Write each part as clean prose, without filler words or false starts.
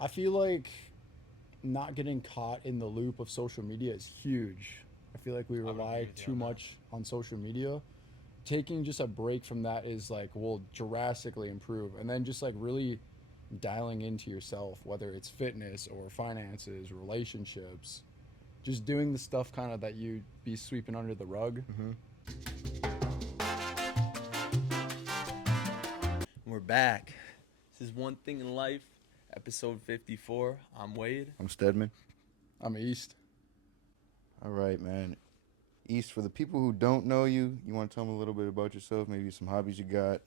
I feel like not getting caught in the loop of social media is huge. I feel like we I would agree rely with you too on that. much on social media. Taking just a break from that is like will drastically improve, and then just like really dialing into yourself, whether it's fitness or finances, relationships, just doing the stuff kind of that you be sweeping under the rug. Mm-hmm. We're back. This is One Thing in Life, episode 54. I'm Wade. I'm Stedman. I'm East. All right, man. East, for the people who don't know you, you want to tell them a little bit about yourself, maybe some hobbies you got,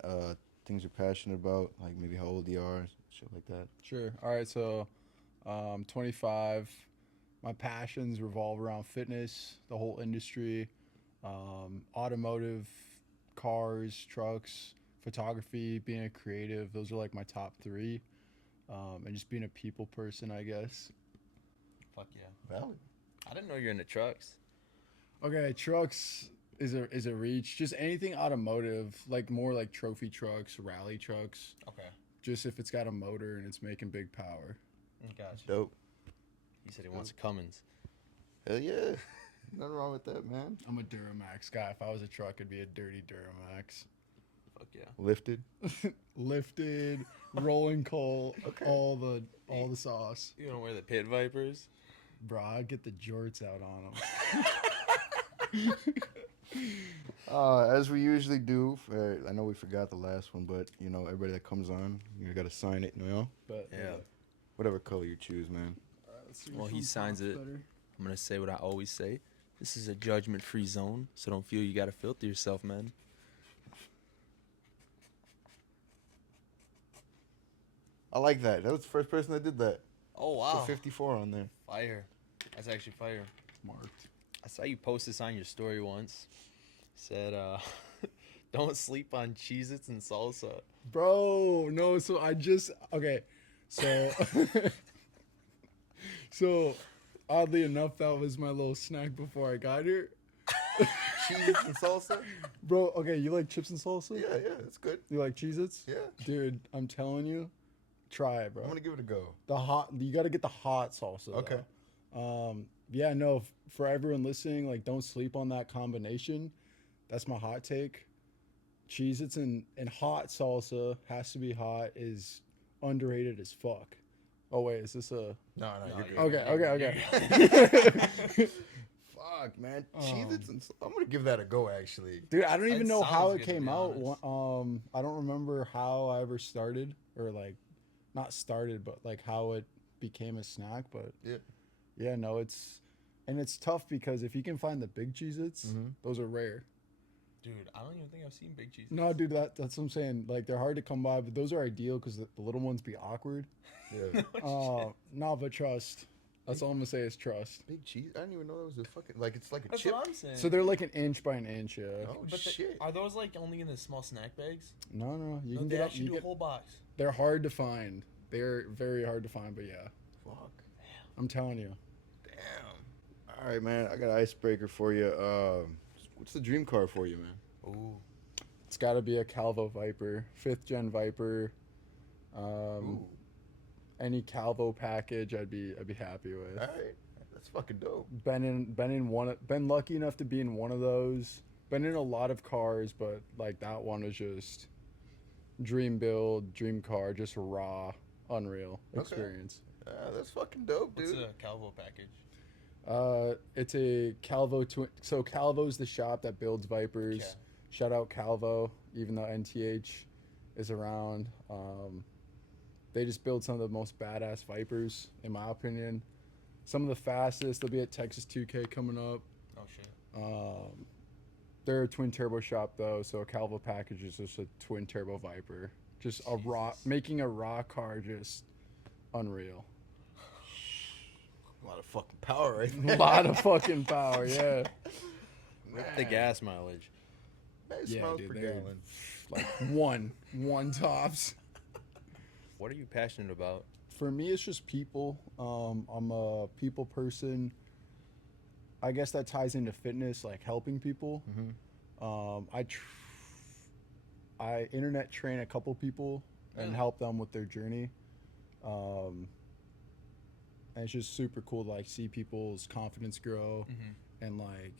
things you're passionate about, like maybe how old you are, shit like that. Sure. All right. So, 25. My passions revolve around fitness, the whole industry, automotive, cars, trucks, photography, being a creative. Those are like my top three. And just being a people person, I guess. Fuck yeah. Valid. I didn't know you're into trucks. Okay, trucks is a reach. Just anything automotive, like more like trophy trucks, rally trucks. Okay. Just if it's got a motor and it's making big power. Gotcha. Dope. He said he wants a Cummins. Hell yeah. Nothing wrong with that, man. I'm a Duramax guy. If I was a truck, it'd be a dirty Duramax. Fuck yeah. Lifted. Lifted, rolling coal, Okay. all the sauce. You don't wear the pit vipers? Bro, I'd get the jorts out on them. As we usually do, I know we forgot the last one, but you know, everybody that comes on, you gotta sign it, you know? But Yeah. Whatever color you choose, man. let's see Well, which he one signs pops it. better. I'm going to say what I always say. This is a judgment-free zone, so don't feel you got to filter yourself, man. I like that. That was the first person that did that. Oh, So wow. 54 on there. Fire. That's actually fire. Marked. I saw you post this on your story once. Said, don't sleep on Cheez-Its and salsa. Bro, no, so I just okay. So so oddly enough, that was my little snack before I got here. Cheese and salsa? Bro, okay, you like chips and salsa? Yeah, it's good. You like Cheez-Its? Yeah. Dude, I'm telling you, try it, bro. I'm gonna give it a go. The hot, you got to get the hot salsa. Okay. Though. Yeah, no, for everyone listening, like, don't sleep on that combination. That's my hot take. Cheez-Its and hot salsa has to be hot is underrated as fuck. Oh wait, is this a? No, No, you're you're good. Okay. Fuck, man. Cheez-Its and I'm gonna give that a go, actually. Dude, I don't even That know how sounds it good, to came be out. honest. I don't remember how I ever started, or like, not started, but like how it became a snack. But Yeah. yeah, no, it's tough because if you can find the big Cheez-Its, those are rare. Dude, I don't even think I've seen Big Cheez-Its. No, dude, that's what I'm saying. Like they're hard to come by, but those are ideal because the little ones be awkward. Yeah. No, but trust. That's all I'm gonna say is trust. Big cheese? I didn't even know that was a fucking like it's like a That's chip. what I'm saying. So they're like an inch by an inch. Yeah. Oh But shit! are those like only in the small snack bags? No, you No, can they get up. actually You do a get, whole box. they're hard to find. They're very hard to find, but yeah, Fuck. I'm telling you. Damn. All right, man. I got an icebreaker for you. What's the dream car for you, man? Ooh. It's got to be a Calvo Viper, 5th gen Viper. Ooh. Any Calvo package, I'd be happy with. All right. That's fucking dope. Been lucky enough to be in one of those. Been in a lot of cars, but like that one was just dream build, dream car, just raw, unreal experience. That's fucking dope, What's dude. a Calvo package? It's a Calvo twin. So Calvo's the shop that builds Vipers. Okay. Shout out Calvo, even though NTH is around. They just build some of the most badass Vipers, in my opinion. Some of the fastest. They'll be at Texas 2K coming up. Oh shit. They're a twin turbo shop though, so a Calvo package is just a twin turbo Viper. Just a raw, making a raw car just unreal. A lot of fucking power right A there. lot of fucking power, yeah. Rip the gas mileage. Nice miles per they're gallon. like one tops. What are you passionate about? For me, it's just people. I'm a people person. I guess that ties into fitness, like helping people. I internet train a couple people and Really? help them with their journey. And it's just super cool to like see people's confidence grow and like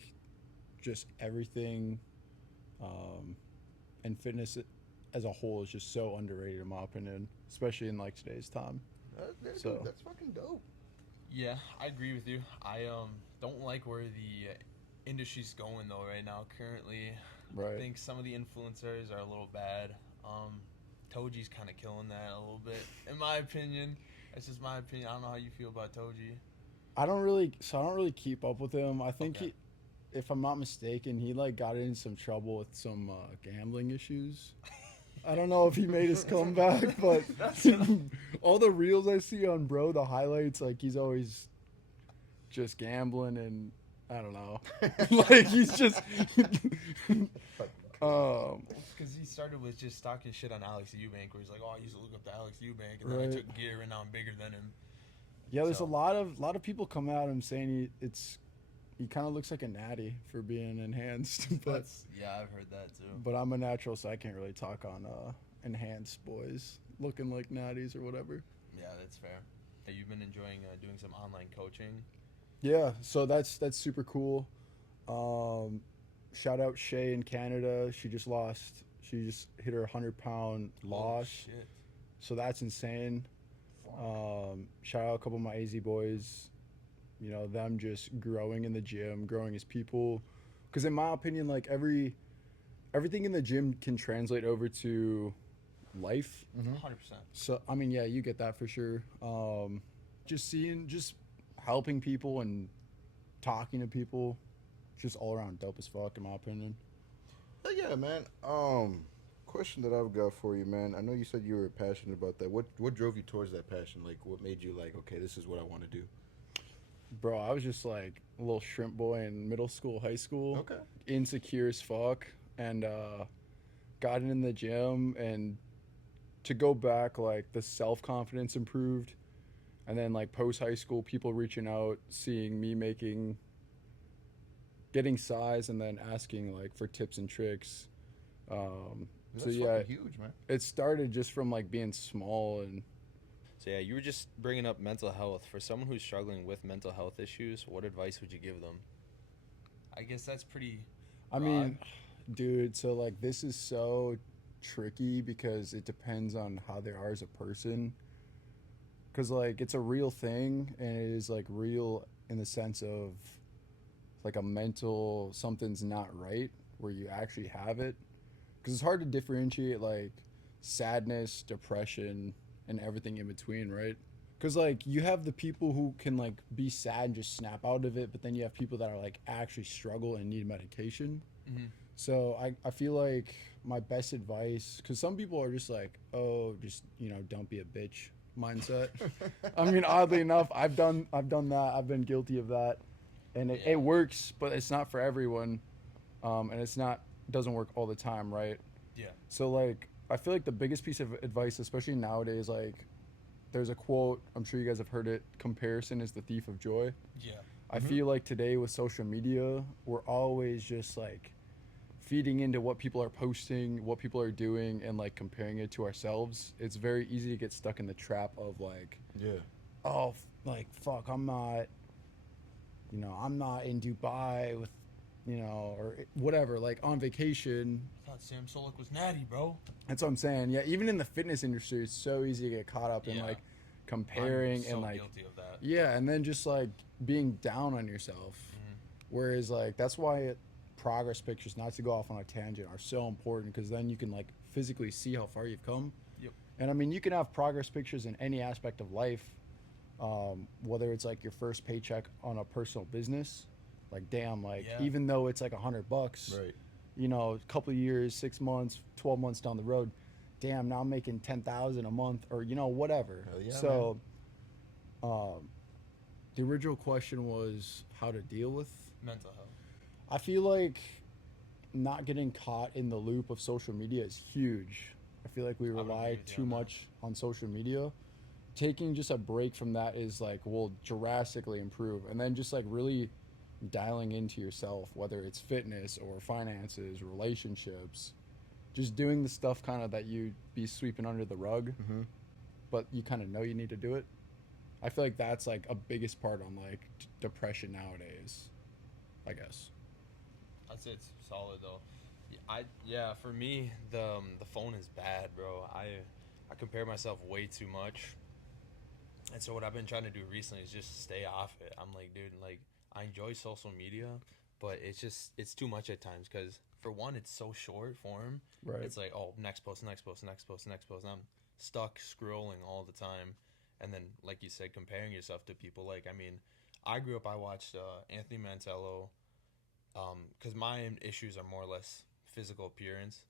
just everything. And fitness as a whole is just so underrated in my opinion, especially in like today's time. So that's fucking dope. Yeah, I agree with you. I don't like where the industry's going though right now. Currently, I right. think some of the influencers are a little bad. Toji's kind of killing that a little bit, in my opinion. That's just my opinion. I don't know how you feel about Toji. I don't really keep up with him. I think Okay. if I'm not mistaken, he like got in some trouble with some gambling issues. I don't know if he made his comeback, but all the reels I see on bro, the highlights, like he's always just gambling and I don't know. Like he's just Because he started with just talking shit on Alex Eubank, where he's like, "Oh, I used to look up to Alex Eubank, and then I Right. took gear, and now I'm bigger than him." yeah, there's So- a lot of people come at him saying he kind of looks like a natty for being enhanced, but Yeah, I've heard that too. but I'm a natural, so I can't really talk on enhanced boys looking like natties or whatever. Yeah, that's fair. Hey, you've been enjoying doing some online coaching. Yeah, so that's super cool. Shout out Shay in Canada. She just hit her 100-pound loss, Shit. so that's insane. Shout out a couple of my AZ boys. You know, them just growing in the gym, growing as people. Because in my opinion, like everything in the gym can translate over to life. 100%. So I mean, yeah, you get that for sure. Just helping people and talking to people, just all around dope as fuck in my opinion. Yeah, man. Question that I've got for you, man. I know you said you were passionate about that. What drove you towards that passion? Like, what made you like, okay, this is what I want to do? Bro, I was just like a little shrimp boy in middle school, high school. Okay. Insecure as fuck, and got in the gym, and to go back, like the self confidence improved, and then like post high school, people reaching out, seeing me getting size, and then asking like for tips and tricks. That's So yeah, fucking huge, man. it started just from like being small and So yeah, you were just bringing up mental health. For someone who's struggling with mental health issues, what advice would you give them? I guess that's pretty. I mean, dude, so like this is so tricky because it depends on how they are as a person. Cause like it's a real thing and it is like real in the sense of like a mental something's not right where you actually have it. Cause it's hard to differentiate like sadness, depression, and everything in between, right? Because like you have the people who can like be sad and just snap out of it, but then you have people that are like actually struggle and need medication. So I feel like my best advice, because some people are just like, oh, just don't be a bitch mindset. I mean, oddly enough, I've done that. I've been guilty of that, and it works, but it's not for everyone, and doesn't work all the time, right? Yeah. So like I feel like the biggest piece of advice, especially nowadays, like there's a quote, I'm sure you guys have heard it, comparison is the thief of joy. Yeah. I feel like today with social media, we're always just like feeding into what people are posting, what people are doing, and like comparing it to ourselves. It's very easy to get stuck in the trap of like, Yeah. oh, like fuck, I'm not in Dubai with, or whatever, like on vacation. I thought Sam Solik was natty, bro. That's what I'm saying. Yeah, even in the fitness industry, it's so easy to get caught up in Yeah. like comparing I'm so and like guilty of that. yeah, and then just like being down on yourself. Whereas like that's why progress pictures, not to go off on a tangent, are so important because then you can like physically see how far you've come. Yep. And I mean, you can have progress pictures in any aspect of life, whether it's like your first paycheck on a personal business, like damn, like Yeah. even though it's like $100, Right. a couple of years, 6 months, 12 months down the road, damn, now I'm making 10,000 a month or whatever. Hell yeah, So, the original question was how to deal with. Mental health. I feel like not getting caught in the loop of social media is huge. I feel like we would agree rely with you too on that. much on social media. Taking just a break from that is like will drastically improve, and then just like really dialing into yourself, whether it's fitness or finances, relationships, just doing the stuff kind of that you be sweeping under the rug, but you kind of know you need to do it. I feel like that's like a biggest part on like depression nowadays, I guess. I'd say it's solid though. Yeah, for me the phone is bad, bro. I compare myself way too much, and so what I've been trying to do recently is just stay off it. I'm like, dude, like I enjoy social media, but it's too much at times because for one, it's so short form. Right. It's like, oh, next post, next post, next post, next post. And I'm stuck scrolling all the time, and then like you said, comparing yourself to people. Like, I mean, I grew up. I watched Anthony Mantello, because my issues are more or less physical appearance.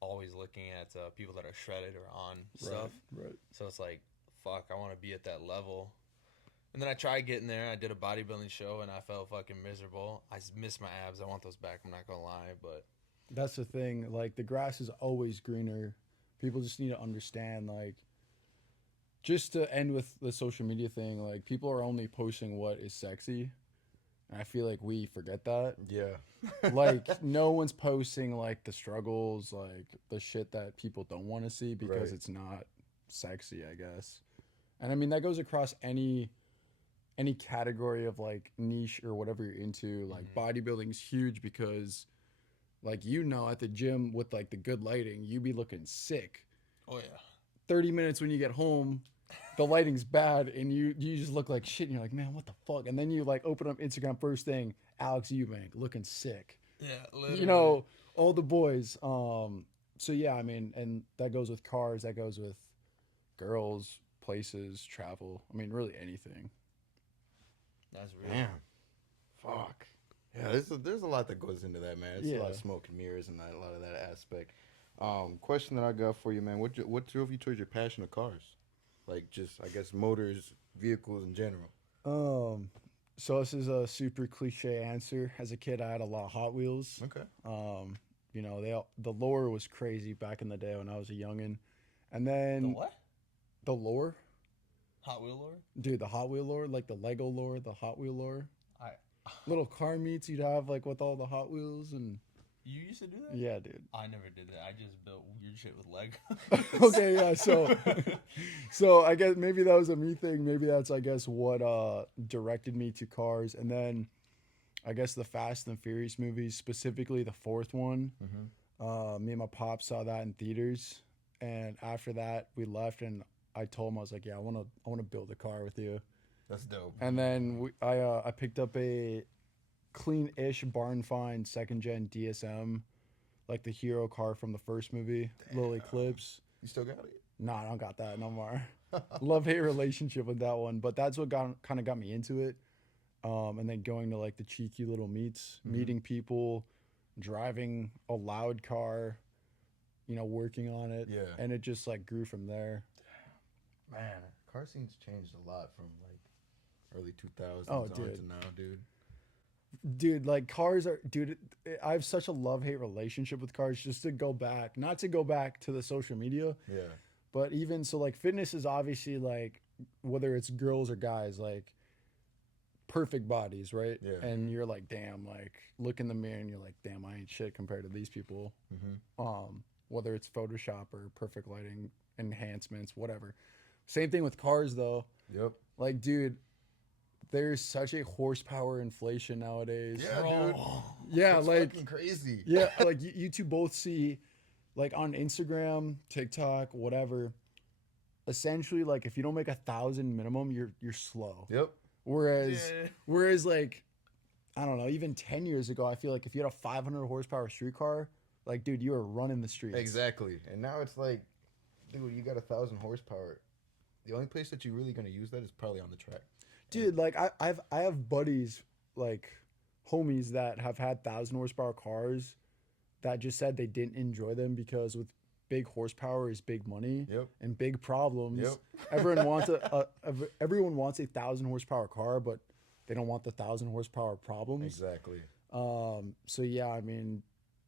Always looking at people that are shredded or on stuff. Right. So it's like, fuck, I want to be at that level. And then I tried getting there. I did a bodybuilding show and I felt fucking miserable. I missed my abs. I want those back. I'm not gonna lie, but That's the thing. Like the grass is always greener. People just need to understand. Like, just to end with the social media thing, like people are only posting what is sexy. And I feel like we forget that. Yeah. Like no one's posting like the struggles, like the shit that people don't want to see because Right. it's not sexy, I guess. And I mean that goes across any category of like niche or whatever you're into. Like bodybuilding's huge because like at the gym with like the good lighting, you be looking sick. oh yeah, 30 minutes when you get home, the lighting's bad and you just look like shit and you're like, man, what the fuck? And then you like open up Instagram first thing, Alex Eubank looking sick. yeah, literally. You know, all the boys. So yeah, I mean, and that goes with cars, that goes with girls, places, travel. I mean, really anything. That's real. Damn. Fuck. Yeah, there's a lot that goes into that, man. It's a lot of Yeah. smoke and mirrors and a lot of that aspect. Question that I got for you, man. What drove you towards your passion of cars? Like just, I guess, motors, vehicles in general. So this is a super cliche answer. As a kid, I had a lot of Hot Wheels. Okay. The lore was crazy back in the day when I was a youngin. And The then what? the lore, Hot wheel lore? dude, the Hot Wheel lore, like the Lego lore, the Hot Wheel lore. I. Little car meets you'd have like with all the Hot Wheels and You used to do that? yeah, dude. I never did that. I just built weird shit with Lego. Okay, yeah. So I guess maybe that was a me thing. Maybe that's I guess what directed me to cars. And then I guess the Fast and Furious movies, specifically the fourth one. Me and my pop saw that in theaters, and after that we left, and I told him I was like, yeah, I want to build a car with you. That's dope. And then I picked up a clean-ish barn find second gen DSM, like the hero car from the first movie, Little Eclipse. You still got it? Nah, I don't got that no more. Love-hate relationship with that one, but that's what kind of got me into it. And then going to like the cheeky little meets, meeting people, driving a loud car, working on it. Yeah. And it just like grew from there. Man, car scene's changed a lot from like early 2000s Oh, on dude. to now, dude. Dude, like cars are, dude, I have such a love-hate relationship with cars. Just to go back, not to go back to the social media, Yeah. but even so, like fitness is obviously like, whether it's girls or guys, like perfect bodies, right? Yeah. And you're like, damn, like look in the mirror and you're like, damn, I ain't shit compared to these people. Whether it's Photoshop or perfect lighting enhancements, whatever. Same thing with cars though. Yep. Like, dude, there's such a horsepower inflation nowadays. Yeah, dude. Yeah, It's like fucking crazy. yeah, like you two both see, like on Instagram, TikTok, whatever. Essentially, like if you don't make 1,000 minimum, you're slow. Yep. Whereas like, I don't know, even 10 years ago, I feel like if you had a 500 horsepower street car, like dude, you were running the streets. Exactly. And now it's like, dude, you got 1,000 horsepower. The only place that you're really gonna use that is probably on the track. Dude, like I have buddies, like homies that have had 1,000 horsepower cars that just said they didn't enjoy them because with big horsepower is big money Yep. and big problems. Yep. Everyone wants a 1,000 horsepower car, but they don't want the 1,000 horsepower problems. Exactly. So yeah, I mean,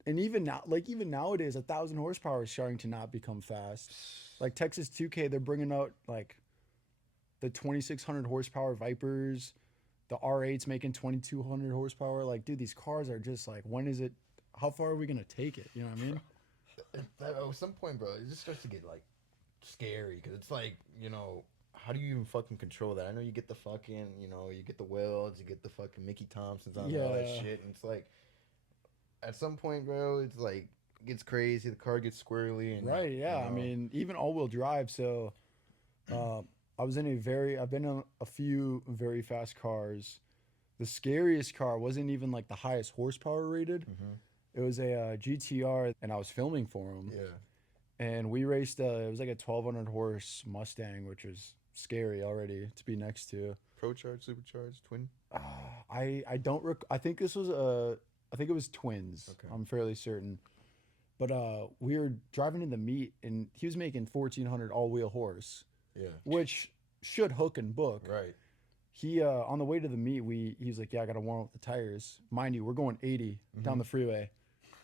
and even now, like even nowadays, 1,000 horsepower is starting to not become fast. Like Texas 2K, they're bringing out like the 2,600 horsepower Vipers, the R8's making 2,200 horsepower. Like, dude, these cars are just like, when is it? How far are we gonna take it? You know what I mean? At some point, bro, it just starts to get like scary because it's like, how do you even fucking control that? I know you get the fucking, you get the Welds, you get the fucking Mickey Thompsons on all that Yeah. shit, and it's like, at some point, bro, it's like it gets crazy. The car gets squirrely, and Right, yeah. I mean, even all-wheel drive. So, uh, I've been in a few very fast cars. The scariest car wasn't even like the highest horsepower rated. Mhm. It was a GTR, and I was filming for him. yeah, And we raced. It was like a 1,200 horse Mustang, which was scary already to be next to. Pro Charge, Supercharged, twin. I don't I think this was I think it was twins. Okay. I'm fairly certain. But we were driving in the meet, and he was making 1,400 all wheel horse, Yeah, which should hook and book. right. He on the way to the meet, he's like, yeah, I gotta warm up the tires. Mind you, we're going 80 down the freeway,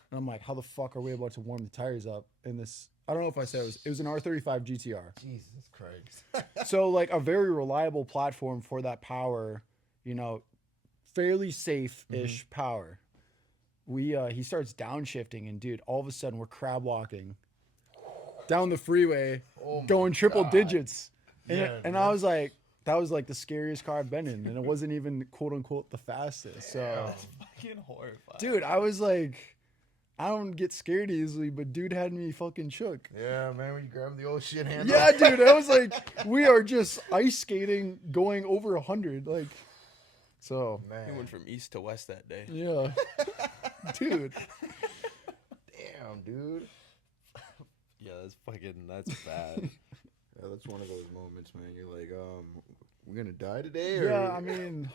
and I'm like, how the fuck are we about to warm the tires up in this? I don't know if I said it was an R35 GTR. Jesus Christ. So like a very reliable platform for that power, fairly safe-ish power. He starts downshifting, and dude, all of a sudden we're crab walking down the freeway, going triple digits. And I was like, that was like the scariest car I've been in, and it wasn't even quote unquote the fastest. So, That's fucking horrifying. dude, I was like, I don't get scared easily, but dude had me fucking shook. Yeah, man, when you grab the old shit handle. Yeah, dude, I was like, we are just ice skating going over 100, like. So, man. He went from east to west that day. yeah, dude. Damn, dude. Yeah, that's bad. Yeah, that's one of those moments, man. You're like, we're gonna die today, Yeah, I mean,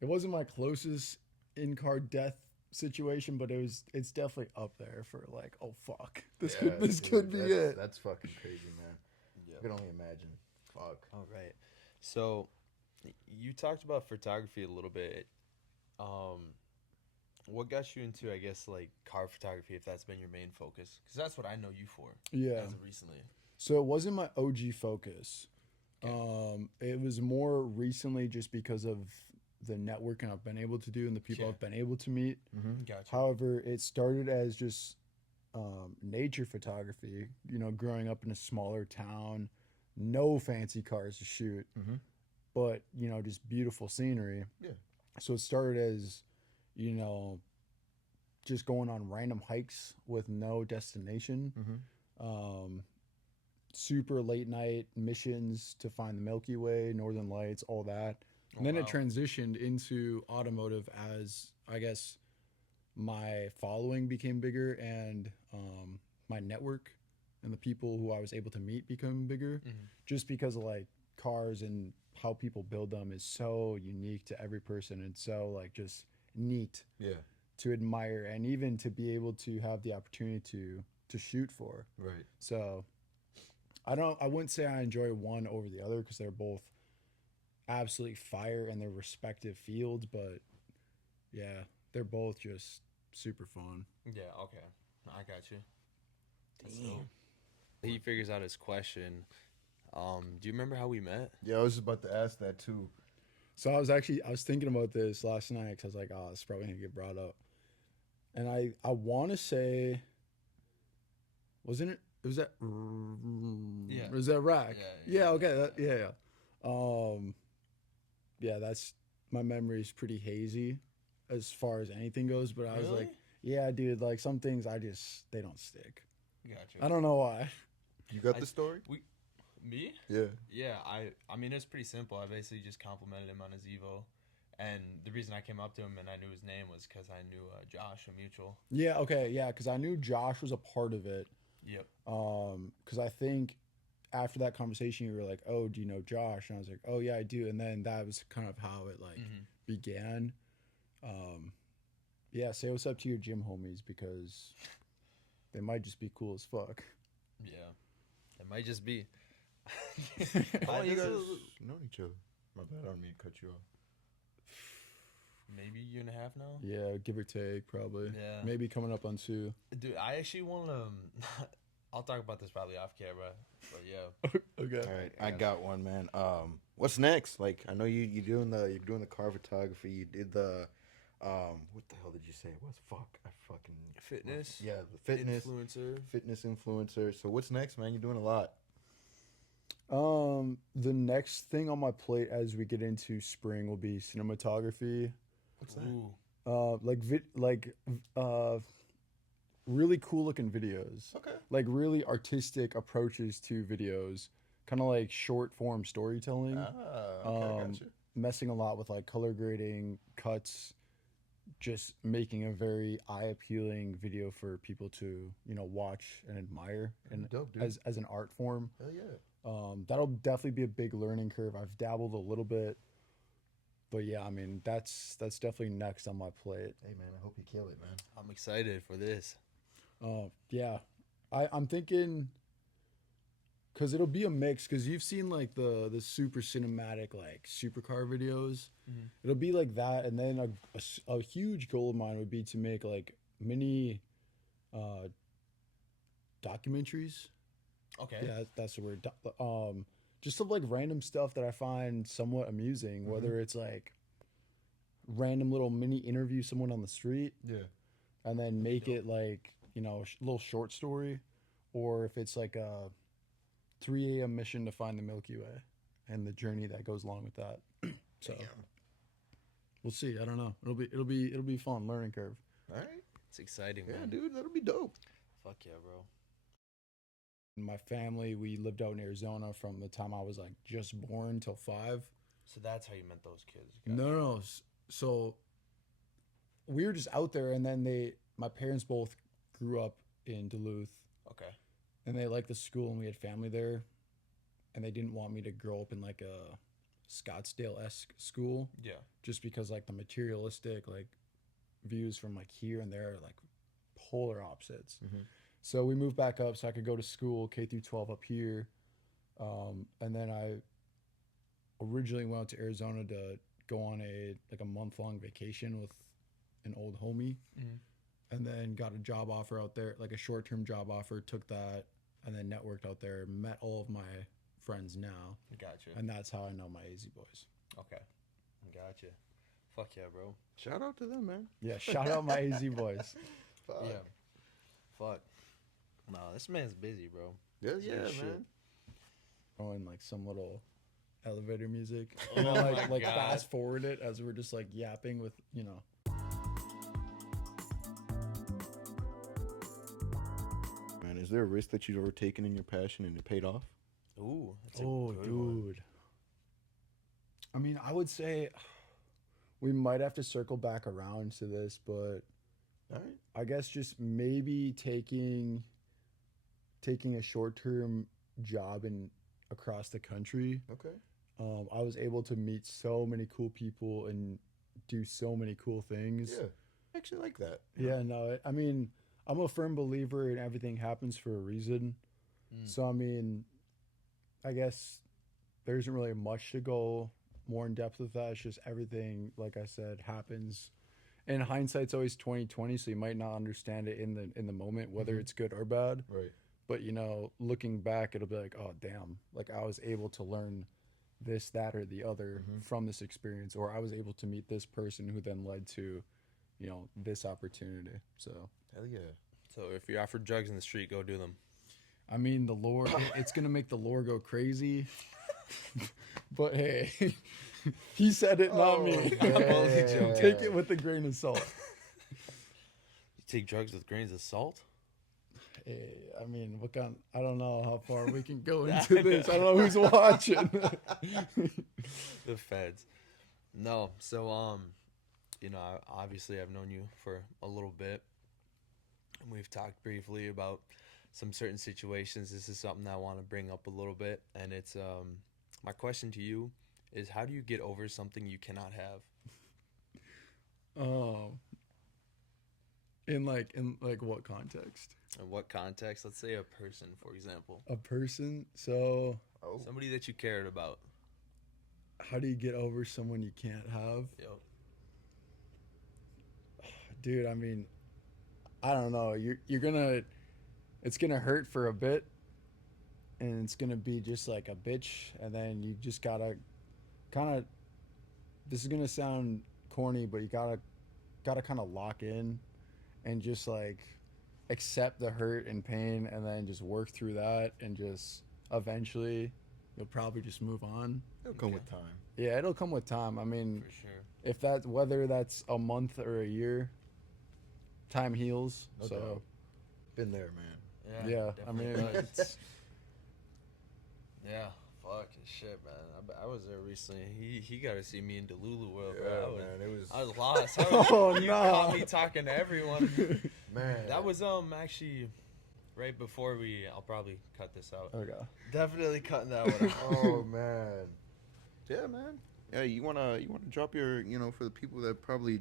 it wasn't my closest in-car death situation, but it's definitely up there for like, oh fuck, this could be it. That's fucking crazy, man. Yep. I can only imagine. Fuck. All right. So, you talked about photography a little bit. What got you into, I guess, like car photography, if that's been your main focus? Because that's what I know you for. Yeah. As of recently. So it wasn't my OG focus. Okay. It was more recently just because of the networking I've been able to do and the people Yeah. I've been able to meet. Gotcha. However, it started as just nature photography, growing up in a smaller town, no fancy cars to shoot, but, just beautiful scenery. Yeah. So it started as, just going on random hikes with no destination. Super late night missions to find the Milky Way, Northern Lights, all that. And then it transitioned into automotive as, I guess, my following became bigger and my network and the people who I was able to meet become bigger, just because of like cars and how people build them is so unique to every person and so like just neat to admire and even to be able to have the opportunity to shoot for. Right. So I wouldn't say I enjoy one over the other because they're both absolutely fire in their respective fields, but yeah, they're both just super fun. Yeah, okay. I got you. So, he figures out his question. Do you remember how we met? Yeah, I was just about to ask that too. So I was thinking about this last night because I was like, oh, it's probably gonna get brought up. And I want to say, wasn't it? Was that? Yeah. Was that Rack? Yeah. Okay. Yeah. That's my memory is pretty hazy as far as anything goes. But I was like, yeah, dude. Like some things, they don't stick. Gotcha. I don't know why. You got the story? Me? Yeah. Yeah, I mean, it's pretty simple. I basically just complimented him on his Evo. And the reason I came up to him and I knew his name was because I knew Josh, a mutual. Yeah, okay, yeah, because I knew Josh was a part of it. Yep. Because I think after that conversation, you were like, oh, do you know Josh? And I was like, oh, yeah, I do. And then that was kind of how it, like, began. Yeah, say what's up to your gym homies because they might just be cool as fuck. Yeah. It might just be. How long you guys known each other? My bad, I don't mean to cut you off. Maybe a year and a half now. Yeah, give or take, probably. Yeah. Maybe coming up on 2. Dude, I actually want to. I'll talk about this probably off camera, but yeah. Okay. All right, I got one, man. What's next? Like, I know you're doing the car photography. You did the, what the hell did you say it was? Fuck, I fucking Fitness. Yeah, the fitness influencer. Fitness influencer. So what's next, man? You're doing a lot. The next thing on my plate as we get into spring will be cinematography. What's that? Ooh. Uh, really cool looking videos. Okay. Like really artistic approaches to videos, kind of like short form storytelling. Okay, I Um, gotcha. Messing a lot with like color grading, cuts, just making a very eye appealing video for people to watch and admire, That'd and be dope, dude. as an art form. Hell yeah. That'll definitely be a big learning curve. I've dabbled a little bit, but yeah, I mean that's definitely next on my plate. Hey man, I hope you kill it, man. I'm excited for this. Yeah, I'm thinking because it'll be a mix. Because you've seen like the super cinematic like supercar videos. Mhm. It'll be like that, and then a huge goal of mine would be to make like mini uh, documentaries. Okay. Yeah, that's the word. Just of like random stuff that I find somewhat amusing, whether it's like random little mini interview someone on the street, Yeah. and then make Dope. it like little short story, or if it's like a 3 a.m. mission to find the Milky Way and the journey that goes along with that. So Damn. we'll see. I don't know. It'll be fun learning curve. All right. It's exciting, Yeah, man. dude, that'll be dope. Fuck yeah, bro. My family, we lived out in Arizona from the time I was like just born till 5. So that's how you met those kids. No, no, no. So we were just out there, and then my parents both grew up in Duluth, Okay. and they liked the school, and we had family there, and they didn't want me to grow up in like a Scottsdale-esque school, Yeah. just because like the materialistic like views from like here and there are like polar opposites. Mhm. So we moved back up so I could go to school K through 12 up here, and then I originally went to Arizona to go on a month-long vacation with an old homie, Mhm. and then got a job offer out there, like a short-term job offer, took that, and then networked out there, met all of my friends now, Gotcha. and that's how I know my AZ boys. Okay. Gotcha. Fuck yeah, bro. Shout out to them, man. Yeah, shout out my AZ boys. Fuck. Yeah. Fuck. No, this man's busy, bro. Yeah, yeah, Shit. man. Oh, and like some little elevator music, Oh my like God. fast forward it as we're just like yapping with. Man, is there a risk that you've ever taken in your passion and it paid off? Ooh. That's a Oh, good one. dude. I mean, I would say we might have to circle back around to this, but All right. I guess just maybe taking a short-term job in across the country. Okay. I was able to meet so many cool people and do so many cool things. Yeah. I actually like that. Yeah, no, I mean, I'm a firm believer in everything happens for a reason. Mm. So, I mean, I guess there isn't really much to go more in depth with that. It's just everything, like I said, happens. And hindsight's always 2020, so you might not understand it in the moment, whether Mhm. it's good or bad. Right. But looking back, it'll be like, oh damn, like I was able to learn this, that, or the other Mhm. from this experience, or I was able to meet this person who then led to, this opportunity. So, Hell yeah. So if you're offered drugs in the street, go do them. I mean, the lore, it's gonna make the lore go crazy. But hey, he said it, not me. I'm only joking. Take it with a grain of salt. You take drugs with grains of salt? Hey, I mean, I don't know how far we can go into this. I don't know who's watching. The feds. No. So obviously I've known you for a little bit. And we've talked briefly about some certain situations. This is something I want to bring up a little bit, and it's my question to you is, how do you get over something you cannot have? Oh, in what context? In what context? Let's say a person, for example. A person. So, Oh. Somebody that you cared about. how do you get over someone you can't have? Yep. Dude, I mean, I don't know. It's gonna hurt for a bit, and it's gonna be just like a bitch, and then you just gotta kind of. This is gonna sound corny, but you gotta kind of lock in, and just like accept the hurt and pain, and then just work through that, and just eventually you'll probably just move on. It'll come with time. Yeah, it'll come with time. I mean, For sure. if that whether that's a month or a year, time heals. No so doubt. Been there, man. yeah, I definitely mean, does. it's, Yeah, fucking shit, man. I was there recently. He got to see me in Delulu world, Yeah, bro. man. It was I was lost. Oh, You no. caught me talking to everyone. man. That was actually right before I'll probably cut this out. okay. Definitely cutting that one out. Oh man. Yeah, man. Yeah, you wanna drop your, for the people that probably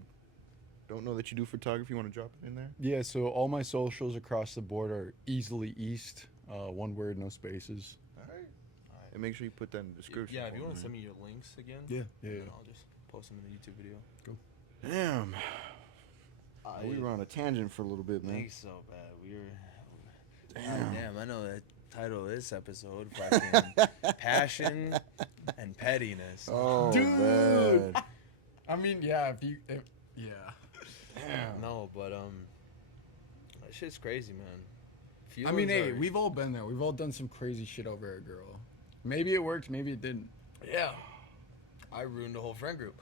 don't know that you do photography, you wanna drop it in there? Yeah, so all my socials across the board are easily East. One word, no spaces. Alright. And make sure you put that in the description. Yeah, if you for want me, to send man. me your links again, Yeah. then I'll just post them in the YouTube video. Damn. We were on a tangent for a little bit, man. think so bad. We were. Damn. Damn, I know the title of this episode. Fucking passion and pettiness. Oh, Dude. man. I mean, yeah, yeah. Damn. No, but that shit's crazy, man. I mean, hey, Feelings are- we've all been there. We've all done some crazy shit over a girl. Maybe it worked, maybe it didn't. Yeah. I ruined the whole friend group.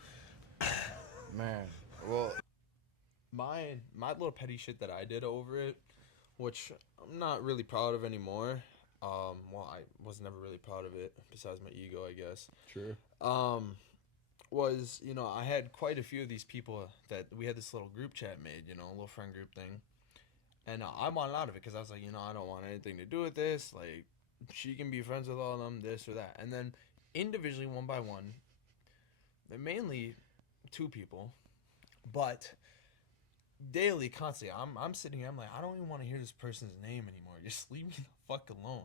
Man. Well, My little petty shit that I did over it, which I'm not really proud of anymore. Well, I was never really proud of it, besides my ego, I guess. Sure. Was, I had quite a few of these people that we had this little group chat made, a little friend group thing. And I wanted out of it because I was like, I don't want anything to do with this. Like, she can be friends with all of them, this or that. And then individually, one by one, mainly two people, but daily, constantly, I'm sitting here, I'm like, I don't even want to hear this person's name anymore. Just leave me the fuck alone.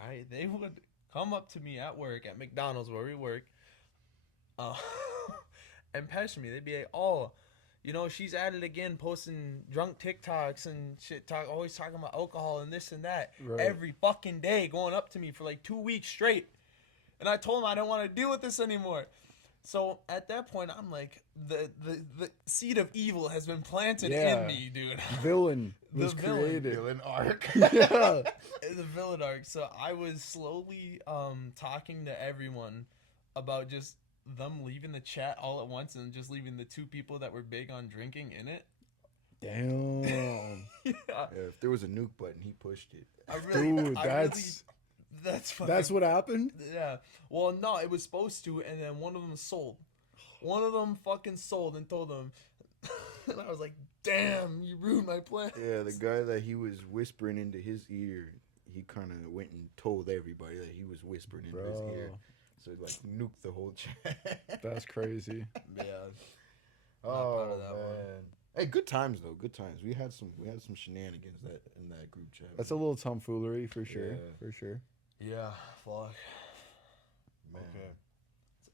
All right? They would come up to me at work, at McDonald's where we work, and pester me. They'd be like, oh, she's at it again, posting drunk TikToks and shit, always talking about alcohol and this and that. Right. Every fucking day, going up to me for like 2 weeks straight. And I told them I don't want to deal with this anymore. So at that point, I'm like, the seed of evil has been planted Yeah. in me, dude. Villain The was villain. created. villain arc. Yeah. The villain arc. So I was slowly talking to everyone about just them leaving the chat all at once and just leaving the two people that were big on drinking in it. Damn. Yeah. Yeah, if there was a nuke button, he pushed it. Dude, that's fucking, that's what happened? yeah. Well, no, it was supposed to, and then one of them sold. One of them fucking sold and told them. And I was like, damn, you ruined my plan. Yeah, the guy that he was whispering into his ear, he kind of went and told everybody that he was whispering into his ear. Bro, So he, like, nuked the whole chat. that's crazy. Yeah. Not Oh, proud of that man. one. Hey, good times, though. Good times. We had some shenanigans in that group chat. That's a little tomfoolery for sure. Yeah. For sure. Yeah, fuck. Man. Okay.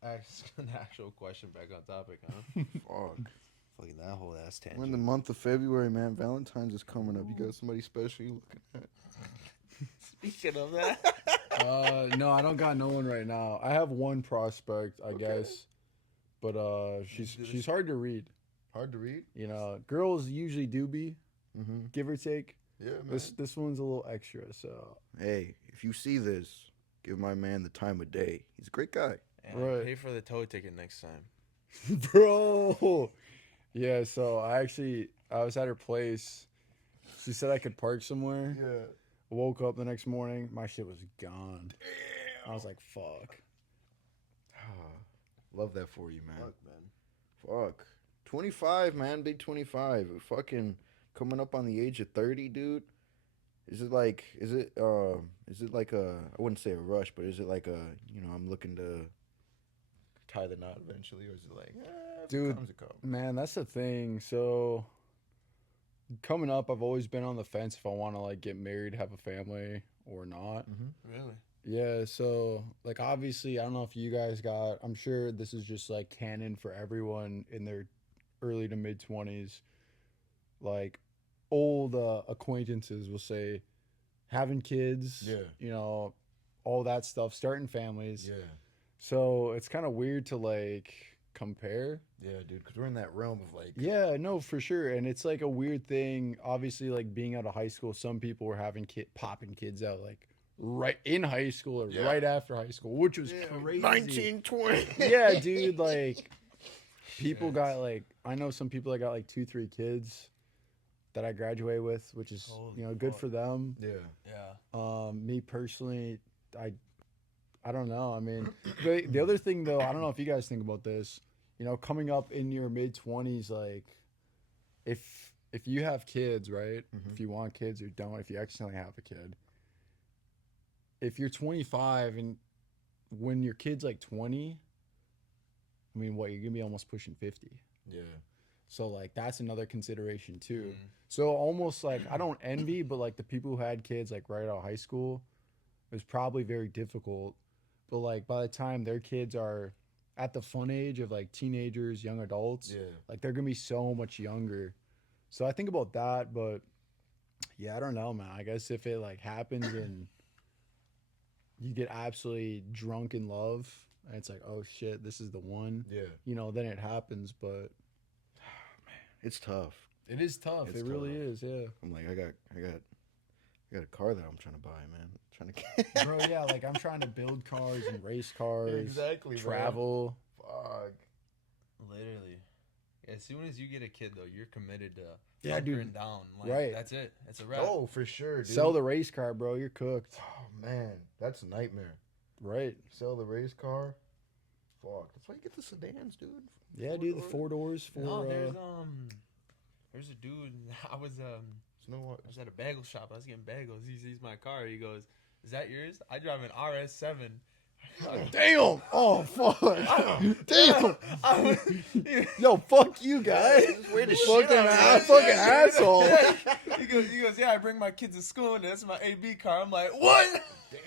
Let's ask an actual question back on topic, huh? Fuck. Fucking that whole ass tangent. We're in the month of February, man. Valentine's is coming up. You got somebody special you looking at? Speaking of that. No, I don't got no one right now. I have one prospect, I Okay. guess. But she's hard to read. Hard to read? Girls usually do be, Mm-hmm. give or take. Yeah, man. This one's a little extra, so Hey, if you see this, give my man the time of day. He's a great guy. And Right. Pay for the tow ticket next time. bro. Yeah, so I was at her place. She said I could park somewhere. Yeah. Woke up the next morning, my shit was gone. I was like, fuck. Love that for you, man. Fuck, man. Fuck. 25, man. Big 25. Fucking coming up on the age of 30, dude. Is it like a, I wouldn't say a rush, but is it like a, I'm looking to tie the knot eventually, or is it like, if Dude, it comes, it comes? Man, that's the thing. So coming up, I've always been on the fence if I want to like get married, have a family or not. Mm-hmm. Really? Yeah, so like obviously I don't know if you guys got, I'm sure this is just like canon for everyone in their early to mid 20s. Like old acquaintances will say having kids, Yeah. all that stuff, starting families. Yeah. So it's kind of weird to like compare. Yeah, dude, because we're in that realm of like, Yeah, no, for sure. And it's like a weird thing. Obviously, like being out of high school, some people were having popping kids out like right in high school or Yeah. right after high school, which was crazy. 1920. Yeah, dude. Like people Shit. got like I know some people that got like 2-3 kids that I graduate with, which is Holy good fuck. for them. Yeah. Yeah. Me personally, I don't know. I mean, the other thing though, I don't know if you guys think about this. Coming up in your mid-20s, like if you have kids, right? Mhm. If you want kids or don't, if you accidentally have a kid, if you're 25 and when your kid's like 20, I mean, what, you're gonna be almost pushing 50. Yeah. So like that's another consideration too. Mm. So almost like I don't envy, but like the people who had kids like right out of high school, it was probably very difficult. But like by the time their kids are at the fun age of like teenagers, young adults, Yeah. like they're gonna be so much younger. So I think about that, but yeah, I don't know, man. I guess if it like happens and you get absolutely drunk in love and it's like, oh shit, this is the one, Yeah. then it happens. But It's tough. it is tough. It's It really tough. is, yeah. I'm like, I got a car that I'm trying to buy, man. Trying to get. Bro, yeah, like I'm trying to build cars and race cars, Exactly, man. travel. Fuck. Literally. As soon as you get a kid, though, you're committed to Yeah, dude. hunkering down. Like, Right. That's it. It's a wrap. Oh, for sure, dude. Sell the race car, bro. You're cooked. Oh man, that's a nightmare. Right. Sell the race car. Fuck. That's why you get the sedans, dude. Yeah, dude, the 4 doors for No, there's a dude. I was Snow. I was at a bagel shop. I was getting bagels. He sees my car. He goes, "Is that yours?" I drive an RS7. Damn! Oh fuck! Damn! I Yo, fuck you guys! Way to Fucking shit on me. fucking asshole! he goes, "Yeah, I bring my kids to school, and that's my AB car." I'm like, "What?"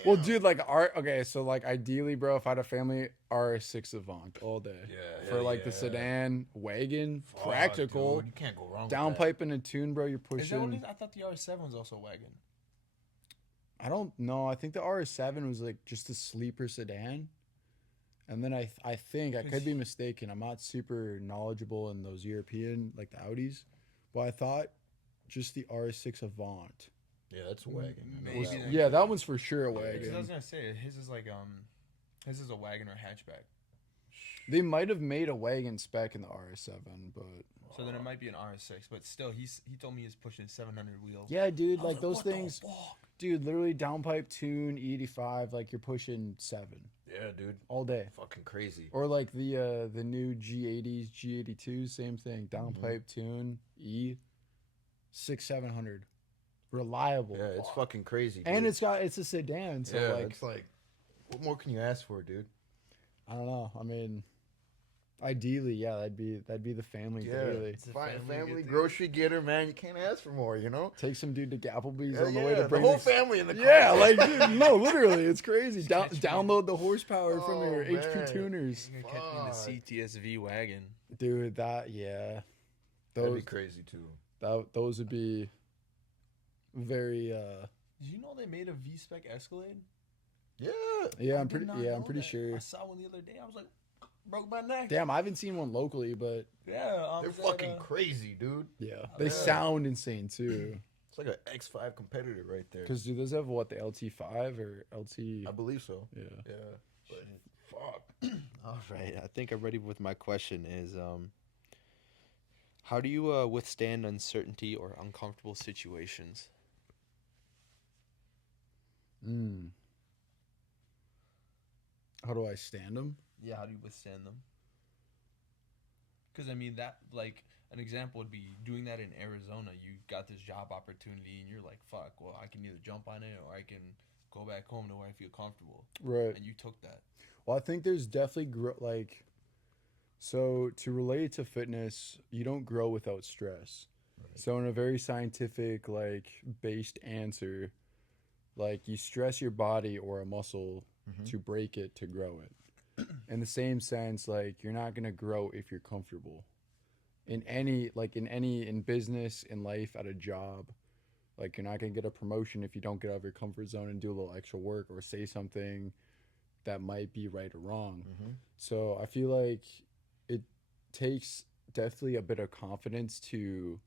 Well, dude, like okay, so like ideally, bro, if I had a family, RS6 Avant all day. Yeah. For like the sedan, wagon, Fuck, practical, dude, you can't go wrong. With that. downpipe and a tune, bro. You're Is that what it is? pushing. I thought the RS7 was also a wagon. I don't know. I think the RS7 was like just a sleeper sedan. And then I think I could be mistaken. I'm not super knowledgeable in those European like the Audis, but I thought just the RS6 Avant. Yeah, that's a wagon. I know Maybe that then- one. Yeah, that one's for sure a Because I was wagon. gonna say his is like his is a wagon or hatchback. They might have made a wagon spec in the RS7, but So then it might be an RS6, but still, he told me he's pushing 700 wheels. yeah, dude, I was like those "What the things, fuck?" dude. Literally downpipe tune E85, like you're pushing 7 Yeah, dude. all day. Fucking crazy. Or like the new G80s, G82s, same thing. Downpipe tune E 600-700, reliable. Yeah, it's fucking crazy. Dude. And it's a sedan, so yeah, like it's like, what more can you ask for, dude? I don't know. I mean, ideally, yeah, that'd be the family Yeah. daily. It's a Family get grocery getter, man. You can't ask for more, you know. Take some dude to Gapplebee's Yeah, on the way to the bring whole the- family in the car. Yeah, like dude, no, literally, it's crazy. Download the horsepower from Oh, your HP man. tuners, You're gonna catch me in the CTSV wagon. dude. That yeah, That'd be those crazy too. those would be very Did you know they made a V-spec Escalade? Yeah. yeah. I I'm did pretty not yeah. I'm know pretty that. sure. I saw one the other day. I was like, broke my neck. Damn, I haven't seen one locally, but Yeah, They're was at, fucking crazy, dude. yeah, they Yeah. sound insane too. It's like an X5 competitor right there. Because do those have what, the LT5 or LT? I believe so. Yeah. Yeah. But fuck. All right, I think I'm ready with my question. Is how do you withstand uncertainty or uncomfortable situations? How do I stand them? Yeah, how do you withstand them? Because I mean, that like an example would be doing that in Arizona. You got this job opportunity, and you're like, "Fuck! Well, I can either jump on it or I can go back home to where I feel comfortable." Right. And you took that. Well, I think there's definitely so to relate to fitness, you don't grow without stress. Right. So in a very scientific based answer, like you stress your body or a muscle Mhm. to break it to grow it. In the same sense, like you're not gonna grow if you're comfortable. In business, in life, at a job, like you're not gonna get a promotion if you don't get out of your comfort zone and do a little extra work or say something that might be right or wrong. Mhm. So I feel like it takes definitely a bit of confidence to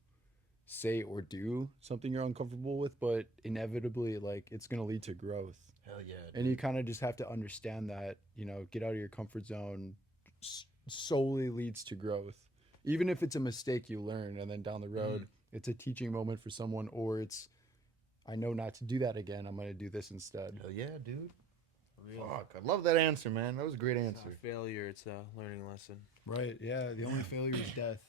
say or do something you're uncomfortable with, but inevitably, like it's gonna lead to growth. Hell yeah. And you kind of just have to understand that, you know, get out of your comfort zone solely leads to growth. Even if it's a mistake you learn and then down the road it's a teaching moment for someone, or it's, I know not to do that again, I'm going to do this instead. Hell yeah, dude. Real. Fuck, I love that answer, man. That was a great It's answer. not failure, it's a learning lesson. Right, yeah, the only failure is death.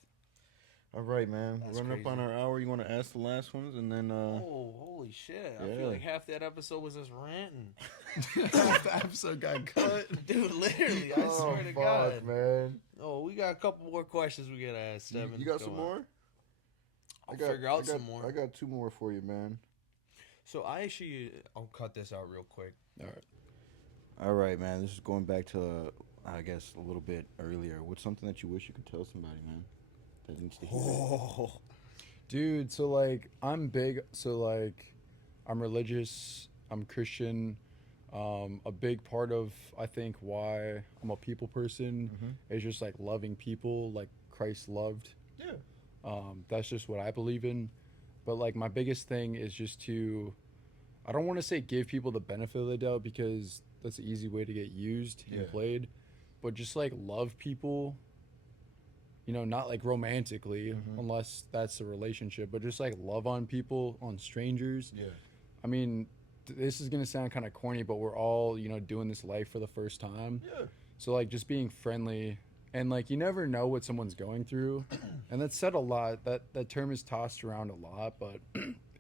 All right, man. That's We're running up on crazy. our hour. You want to ask the last ones, and then Oh, holy shit. I yeah. feel like half that episode was us ranting. The episode got cut. Dude, literally, I swear to God. man. Oh, we got a couple more questions we gotta ask, Seven. You got Go some on. more? I'll figure out some more. I got 2 more for you, man. So I actually, I'll cut this out real quick. All right. All right, man. This is going back to, I guess, a little bit earlier. What's something that you wish you could tell somebody, man, that needs to hear it? Oh, dude. So like, I'm big. So like, I'm religious. I'm Christian. A big part of, I think, why I'm a people person is just like loving people like Christ loved. Yeah. That's just what I believe in. But like, my biggest thing is just to, I don't want to say give people the benefit of the doubt, because that's an easy way to get used Yeah. and played, but just like love people, you know, not like romantically unless that's a relationship, but just like love on people, on strangers. Yeah. I mean, this is gonna sound kind of corny, but we're all, you know, doing this life for the first time. Yeah. So like, just being friendly, and like, you never know what someone's going through, and that's said a lot. That term is tossed around a lot, but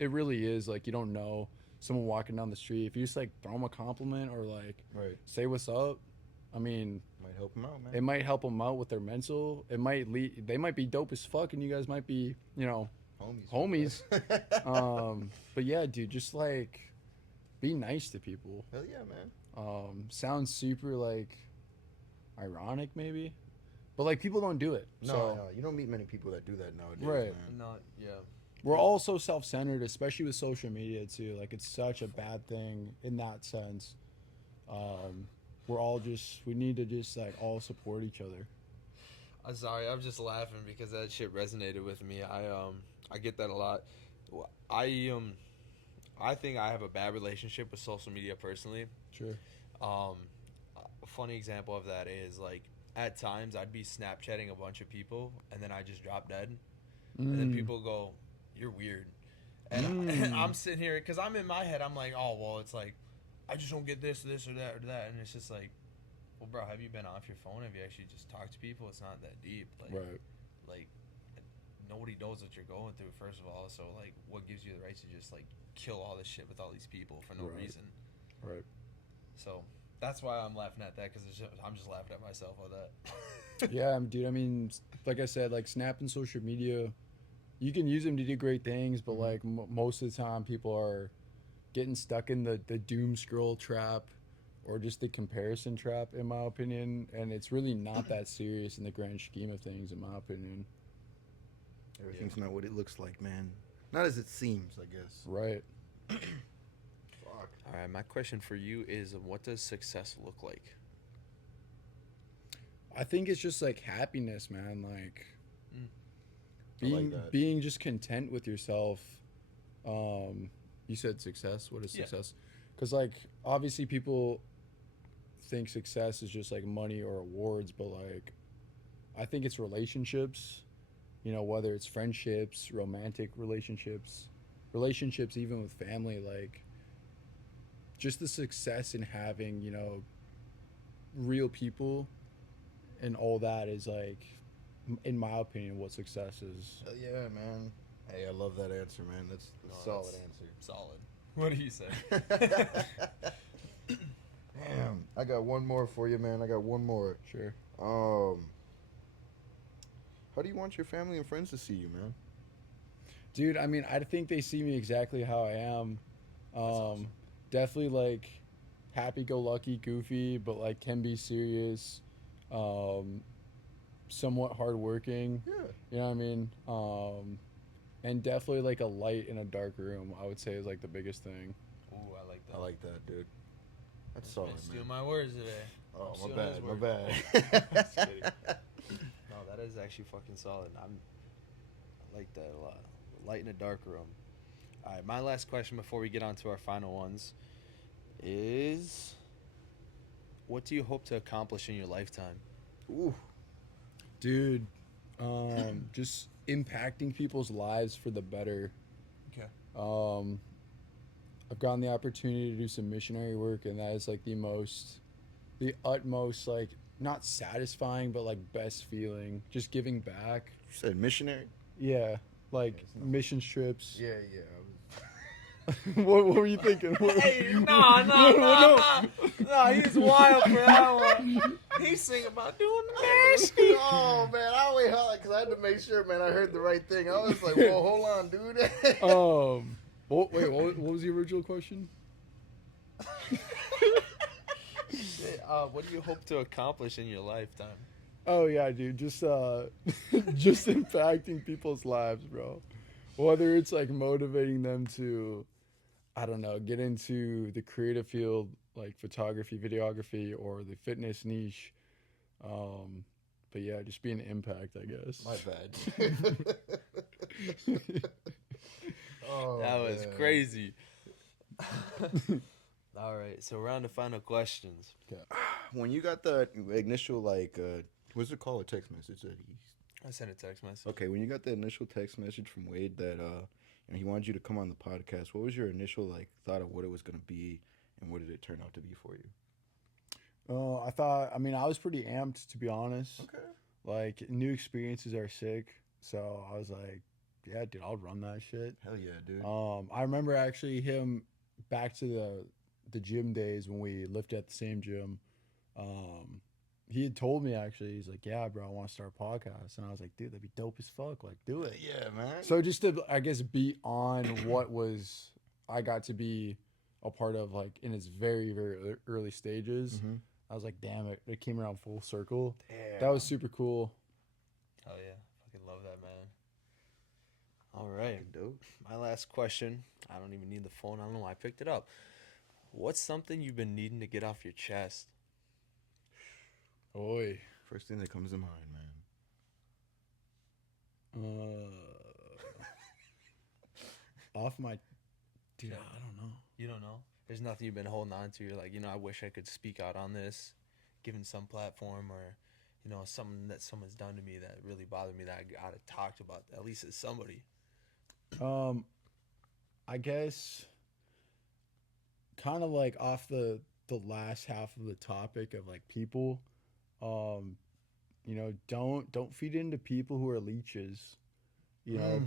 it really is like, you don't know someone walking down the street. If you just like throw them a compliment or like Right. say what's up, I mean, Might help them out, man. it might help them out with their mental. It might lead. They might be dope as fuck, and you guys might be, you know, homies. But yeah, dude, just like be nice to people. Hell yeah, man. Sounds super like ironic, maybe, but like people don't do it. No, you don't meet many people that do that nowadays, Right. man. Not, yeah. We're all so self-centered, especially with social media too. Like, it's such a bad thing in that sense. We're all just, we need to just like all support each other. I'm sorry, I'm just laughing because that shit resonated with me. I get that a lot. I think I have a bad relationship with social media personally. Sure. A funny example of that is like at times I'd be Snapchatting a bunch of people and then I just drop dead, and then people go, "You're weird," and I'm sitting here because I'm in my head. I'm like, "Oh well, it's like I just don't get this or that," and it's just like, well, bro, have you been off your phone? Have you actually just talked to people? It's not that deep. Like, Right. like nobody knows what you're going through, first of all. So like, what gives you the right to just like kill all this shit with all these people for no Right. reason? Right. So that's why I'm laughing at that, because I'm just laughing at myself with that. Yeah, dude. I mean, like I said, like Snap and social media, you can use them to do great things, but like most of the time, people are getting stuck in the doom scroll trap, or just the comparison trap, in my opinion. And it's really not that serious in the grand scheme of things, in my opinion. Everything's not what it looks like, man. Not as it seems, I guess. Right. Fuck. All right, my question for you is, what does success look like? I think it's just like happiness, man. Like I like being that. being just content with yourself. You said success. What is Yeah. success? Because like obviously people think success is just like money or awards, but like I think it's relationships. You know, whether it's friendships, romantic relationships, even with family, like just the success in having, you know, real people and all that is like, in my opinion, what success is. Hell yeah, man. Hey, I love that answer, man. That's a No, solid that's answer. Solid. What do you say? Damn. I got one more for you, man. I got one more. Sure. How do you want your family and friends to see you, man? Dude, I mean, I think they see me exactly how I am. Awesome. Definitely like happy-go-lucky, goofy, but like can be serious. Somewhat hardworking. Yeah. You know what I mean? And definitely like a light in a dark room, I would say, is like the biggest thing. Ooh, I like that. I like that, dude. That's This solid, man's man. stealing my words today. Oh, Stealing my his bad, my words. bad. Just kidding. No, that is actually fucking solid. I like that a lot. Light in a dark room. All right, my last question before we get on to our final ones. is what do you hope to accomplish in your lifetime? Ooh. Dude, just impacting people's lives for the better. Okay. Um, I've gotten the opportunity to do some missionary work, and that is like the utmost, like not satisfying, but like best feeling. Just giving back. You said missionary? Yeah, like it's not- mission trips. Yeah. What were you thinking? Hey, no, he's wild for that one. He's thinking about doing the nasty. Oh man, I wait because I had to make sure, man. I heard the right thing. I was like, "Whoa, hold on, dude." Wait, what was the original question? What do you hope to accomplish in your lifetime? Oh yeah, dude, just just impacting people's lives, bro. Whether it's like motivating them to, I don't know, get into the creative field like photography, videography, or the fitness niche. But yeah, just be an impact, I guess. My bad. Oh, That was man. crazy. All right, so we're on to final questions. When you got the initial what's it called? A text message that I sent a text message. Okay, when you got the initial text message from Wade that he wanted you to come on the podcast, what was your initial like thought of what it was gonna be, and what did it turn out to be for you? I was pretty amped, to be honest. Okay. Like, new experiences are sick. So I was like, yeah, dude, I'll run that shit. Hell yeah, dude. I remember actually him back to the gym days when we lifted at the same gym. He had told me actually, he's like, yeah, bro, I want to start a podcast. And I was like, dude, that'd be dope as fuck. Like, do it. Yeah, man. So just to, I guess, be on what I got to be a part of, like, in its very, very early stages. Mhm. I was like, damn it, it came around full circle. Damn. That was super cool. Hell yeah. Fucking love that, man. All right. Dope. My last question. I don't even need the phone. I don't know why I picked it up. What's something you've been needing to get off your chest? Oi. First thing that comes to mind, man. Off my... Dude, I don't know. You don't know? There's nothing you've been holding on to. You're like, I wish I could speak out on this, given some platform, or, something that someone's done to me that really bothered me that I gotta talked about, at least as somebody. I guess kind of like off the last half of the topic of like people, don't feed into people who are leeches.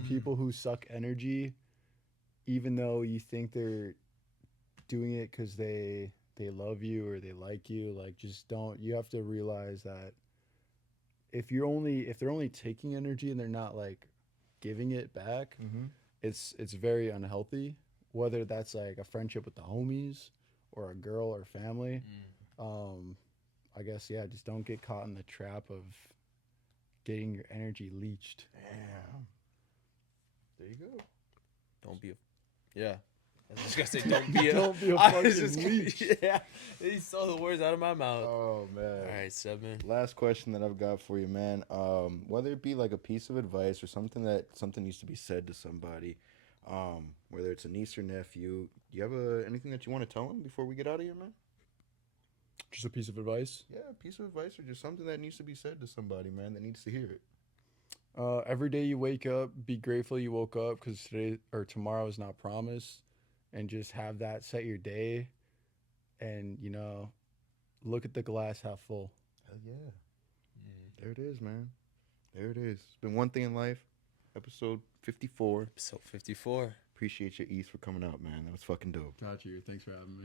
People who suck energy, even though you think they're doing it because they love you or they like you. Like, just don't. You have to realize that if they're only taking energy and they're not like giving it back, Mm-hmm. it's very unhealthy. Whether that's like a friendship with the homies or a girl or family. I guess, yeah, just don't get caught in the trap of getting your energy leached. Damn. There you go. Don't be a... Yeah. I was just gonna say, don't be a... Don't be a I was fucking just gonna- leech. Yeah. He stole the words out of my mouth. Oh man. All right, Sebman. Last question that I've got for you, man. Whether it be like a piece of advice or something needs to be said to somebody, whether it's a niece or nephew, do you have anything that you want to tell them before we get out of here, man? Just a piece of advice. Yeah, a piece of advice or just something that needs to be said to somebody, man, that needs to hear it. Every day you wake up, be grateful you woke up, because today or tomorrow is not promised. And just have that set your day, and look at the glass half full. Hell yeah. There it is, man. There it is. It's been one thing in life. Episode 54. Episode 54. Appreciate your East for coming out, man. That was fucking dope. Got you. Thanks for having me.